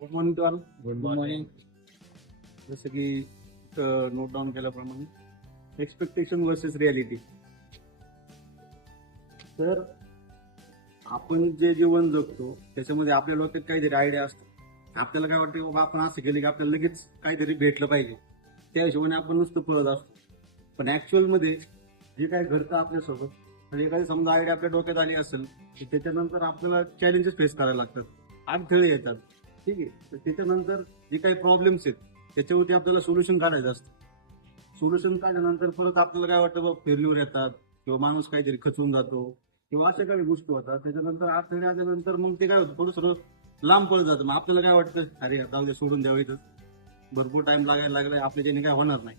Good morning to all. Good morning. जसं की note down केल्याप्रमाणे एक्सपेक्टेशन वर्सेस रियालिटी. तर आपण जे जीवन जगतो त्याच्यामध्ये आपल्या डोक्यात काहीतरी आयडिया असतो. आपल्याला काय वाटतं बाबा आपण असं केलं की आपल्याला लगेच काहीतरी भेटलं पाहिजे, त्या हिशोबाने आपण नुसतं पळत असतो. पण ऍक्च्युअल मध्ये जे काय घडतं आपल्यासोबत, म्हणजे एखादी समजा आयडिया आपल्या डोक्यात आली असेल की त्याच्यानंतर आपल्याला चॅलेंजेस फेस करायला लागतात, अडथळे येतात. ठीक आहे, तर त्याच्यानंतर जे काही प्रॉब्लेम्स आहेत त्याच्यावरती आपल्याला सोल्युशन काढायचं असतं. सोल्युशन काढल्यानंतर परत आपल्याला काय वाटतं बाबा फेल्युअर येतात किंवा माणूस काहीतरी खचून जातो किंवा अशा काही गोष्टी होतात. त्याच्यानंतर अडथळे आल्यानंतर मग ते काय होतं, थोडं लांब पडत जातं. मग आपल्याला काय वाटतं, अरे जाऊ दे, सोडून द्यावं, इथं भरपूर टाइम लागायला लागलाय, आपल्या ज्याने काय होणार नाही.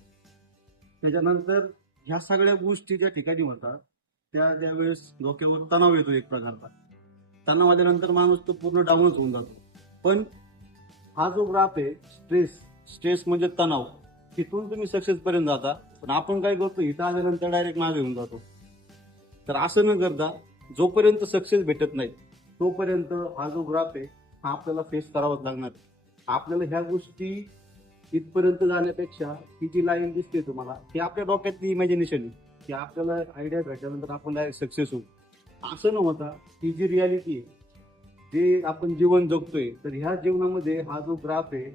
त्याच्यानंतर ह्या सगळ्या गोष्टी ज्या ठिकाणी होतात त्यावेळेस डोक्यावर तणाव येतो एक प्रकारचा. तणाव आल्यानंतर माणूस तो पूर्ण डाऊनच होऊन जातो. पण हा जो ग्राफ आहे, स्ट्रेस म्हणजे तणाव, तिथून तुम्ही सक्सेस पर्यंत जाता. पण आपण काय करतो, इथं आल्यानंतर डायरेक्ट मागे येऊन जातो. तर असं न करता जोपर्यंत सक्सेस भेटत नाही तोपर्यंत हा जो ग्राफ आहे हा आपल्याला फेस करावाच लागणार. आपल्याला ह्या गोष्टी इथपर्यंत जाण्यापेक्षा ही जी लाईन दिसते तुम्हाला, ही आपल्या डोक्यातली इमॅजिनेशन आहे की आपल्याला आयडिया भेटल्यानंतर आपण डायरेक्ट सक्सेस होऊ. असं न होता ही जी रियालिटी आहे, जे आपण जीवन जगतोय, तर ह्या जीवनामध्ये हा जो ग्राफ आहे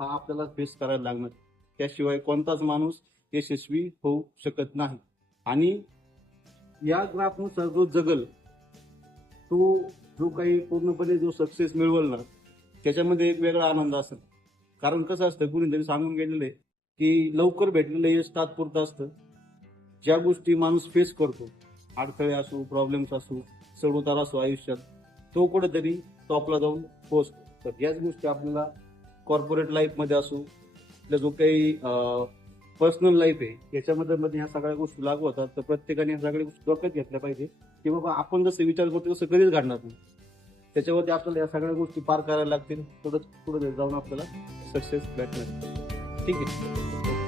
हा आपल्याला फेस करायला लागणार. त्याशिवाय कोणताच माणूस यशस्वी होऊ शकत नाही. आणि या ग्राफनुसार जो जगल, तो जो काही पूर्णपणे जो सक्सेस मिळवल ना, त्याच्यामध्ये एक वेगळा आनंद असेल. कारण कसं असतं, कुणीतरी सांगून गेलेलं आहे की लवकर भेटलेलं यश तात्पुरतं असतं. ज्या गोष्टी माणूस फेस करतो, अडथळे असो, प्रॉब्लेम्स असो, चढउतार असो आयुष्यात, तो कुठेतरी टॉपला जाऊन पोहोचतो. तर याच गोष्टी आपल्याला कॉर्पोरेट लाईफमध्ये असो, आपल्या जो काही पर्सनल लाईफ आहे याच्यामध्ये ह्या सगळ्या गोष्टी लागू होतात. तर प्रत्येकाने ह्या सगळ्या गोष्टी डोक्यात घेतल्या पाहिजे की बाबा आपण जसं विचार करतो तसं कधीच घडणार नाही. त्याच्यावरती आपल्याला या सगळ्या गोष्टी पार करायला लागतील, पुढे जाऊन आपल्याला सक्सेस भेटणार. ठीक आहे.